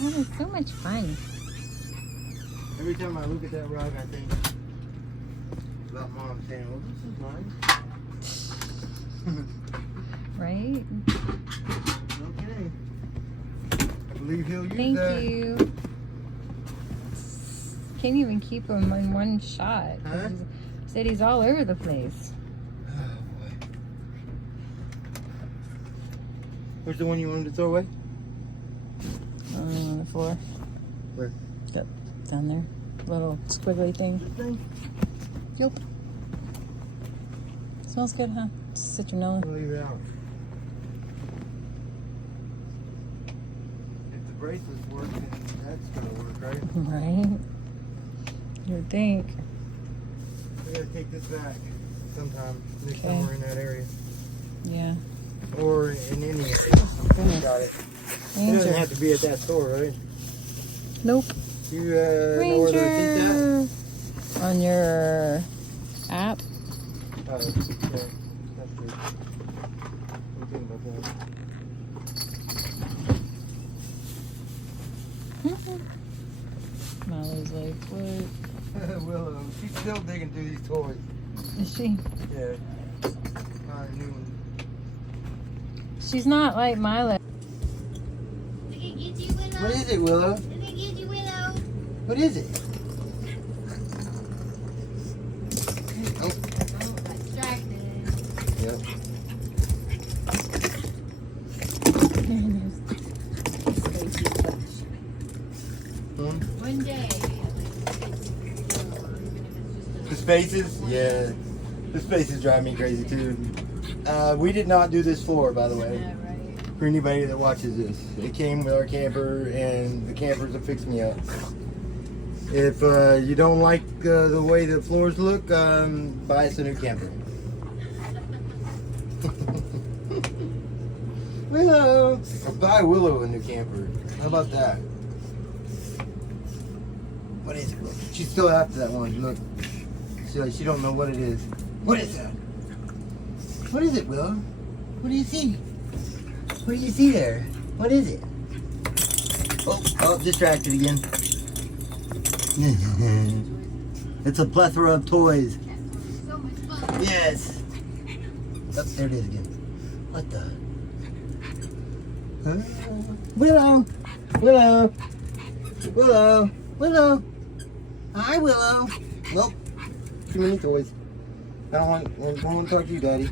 That is so much fun. Every time I look at that rug, I think about Mom saying, well, this is mine. Right? Okay. I believe he'll use Thank that. you. Can't even keep him in one shot. Huh? He said he's all over the place. Oh, boy. Where's the one you wanted to throw away? On the floor. Where? Yep. Down there. Little squiggly thing. This thing? Yep. Smells good, huh? Citronella. I'll leave it out. If the bracelets work, then that's gonna work, right? Right? You would think. I gotta take this back sometime next Okay. time we're in that area. Yeah. Or in any area. Goodness. Got it. It Ranger. doesn't have to be at that store, right? Nope. You know where to repeat that? Ranger. On your app. Oh, yeah. That's good. I'm thinking about that. Molly's like, what? Willow, she's still digging through these toys. Is she? Yeah. Not a new one. She's not like Milo. Look at you, Willow. What is it, Willow? Look at you, Willow. What is it? Oh. Oh, got distracted. Yep. One day. The spaces? Yeah. The spaces drive me crazy too. We did not do this floor, by the way. Yeah, right. For anybody that watches this. It came with our camper, and the campers have fixed me up. If you don't like the way the floors look, buy us a new camper. Willow! Or buy Willow a new camper. How about that? What is it? She's still after that one. Look. She don't know what it is. What is that? What is it, Willow? What do you see? What do you see there? What is it? Oh, distracted again. It's a plethora of toys. So much fun. Yes. Oh, there it is again. What the? Huh? Willow. Willow. Willow. Willow. Hi, Willow. Nope. Too many toys. I don't want to talk to you, Daddy.